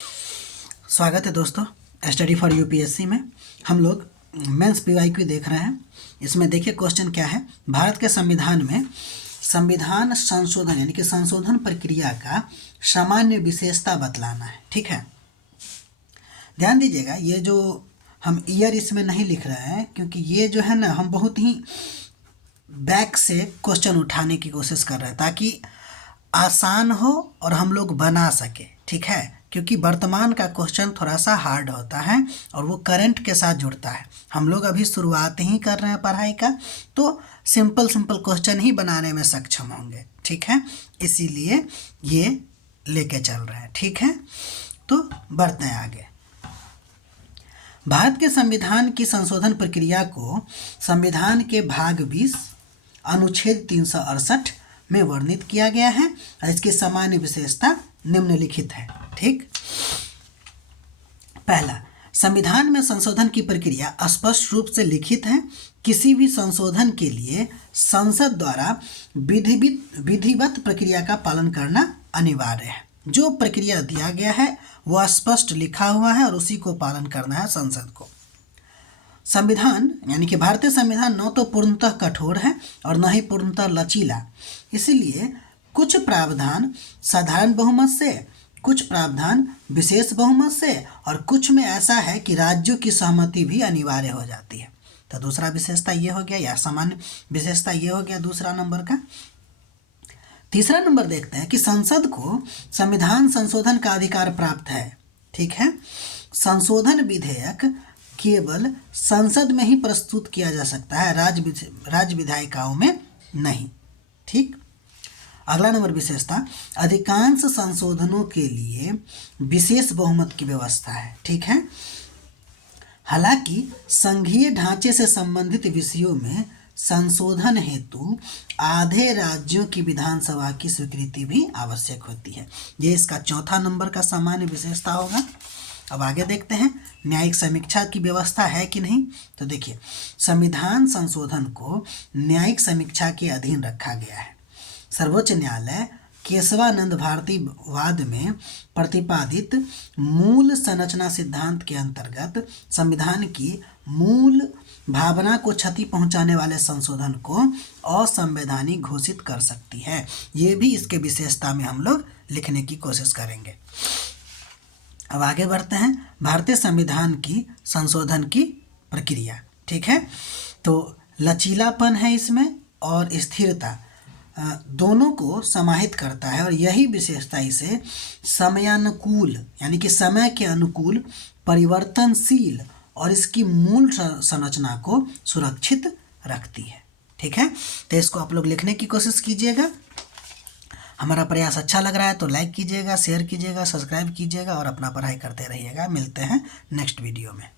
स्वागत है दोस्तों स्टडी फॉर यूपीएससी में। हम लोग मेंस पीवाईक्यू देख रहे हैं। इसमें देखिए क्वेश्चन क्या है। भारत के संविधान में संविधान संशोधन यानी कि संशोधन प्रक्रिया का सामान्य विशेषता बतलाना है। ठीक है, ध्यान दीजिएगा। ये जो हम ईयर इसमें नहीं लिख रहे हैं क्योंकि ये जो है ना, हम बहुत ही बैक से क्वेश्चन उठाने की कोशिश कर रहे हैं ताकि आसान हो और हम लोग बना सके। ठीक है, क्योंकि वर्तमान का क्वेश्चन थोड़ा सा हार्ड होता है और वो करंट के साथ जुड़ता है। हम लोग अभी शुरुआत ही कर रहे हैं पढ़ाई का, तो सिंपल क्वेश्चन ही बनाने में सक्षम होंगे। ठीक है, इसीलिए ये लेके चल रहे हैं। ठीक है, तो बढ़ते हैं आगे। भारत के संविधान की संशोधन प्रक्रिया को संविधान के भाग 20 अनुच्छेद 368 में वर्णित किया गया है और इसकी सामान्य विशेषता निम्नलिखित है। ठीक, पहला, संविधान में संशोधन की प्रक्रिया स्पष्ट रूप से लिखित है। किसी भी संशोधन के लिए संसद द्वारा विधिवत प्रक्रिया का पालन करना अनिवार्य है। जो प्रक्रिया दिया गया है वह स्पष्ट लिखा हुआ है और उसी को पालन करना है संसद को। संविधान यानी कि भारतीय संविधान न तो पूर्णतः कठोर है और न ही पूर्णतः लचीला, इसलिए कुछ प्रावधान साधारण बहुमत से, कुछ प्रावधान विशेष बहुमत से और कुछ में ऐसा है कि राज्यों की सहमति भी अनिवार्य हो जाती है। तो दूसरा विशेषता ये हो गया, या सामान्य विशेषता ये हो गया दूसरा नंबर का। तीसरा नंबर देखते हैं कि संसद को संविधान संशोधन का अधिकार प्राप्त है। ठीक है, संशोधन विधेयक केवल संसद में ही प्रस्तुत किया जा सकता है, राज्य विधायिकाओं में नहीं। ठीक, अगला नंबर विशेषता, अधिकांश संशोधनों के लिए विशेष बहुमत की व्यवस्था है। ठीक है, हालांकि संघीय ढांचे से संबंधित विषयों में संशोधन हेतु आधे राज्यों की विधानसभा की स्वीकृति भी आवश्यक होती है। ये इसका चौथा नंबर का सामान्य विशेषता होगा। अब आगे देखते हैं न्यायिक समीक्षा की व्यवस्था है कि नहीं। तो देखिए, संविधान संशोधन को न्यायिक समीक्षा के अधीन रखा गया है। सर्वोच्च न्यायालय केशवानंद भारती वाद में प्रतिपादित मूल संरचना सिद्धांत के अंतर्गत संविधान की मूल भावना को क्षति पहुंचाने वाले संशोधन को असंवैधानिक घोषित कर सकती है। ये भी इसके विशेषता में हम लोग लिखने की कोशिश करेंगे। अब आगे बढ़ते हैं भारतीय संविधान की संशोधन की प्रक्रिया। ठीक है, तो लचीलापन है इसमें और स्थिरता दोनों को समाहित करता है और यही विशेषता इसे समयानुकूल यानी कि समय के अनुकूल, परिवर्तनशील और इसकी मूल संरचना को सुरक्षित रखती है। ठीक है, तो इसको आप लोग लिखने की कोशिश कीजिएगा। हमारा प्रयास अच्छा लग रहा है तो लाइक कीजिएगा, शेयर कीजिएगा, सब्सक्राइब कीजिएगा और अपना पढ़ाई करते रहिएगा। मिलते हैं नेक्स्ट वीडियो में।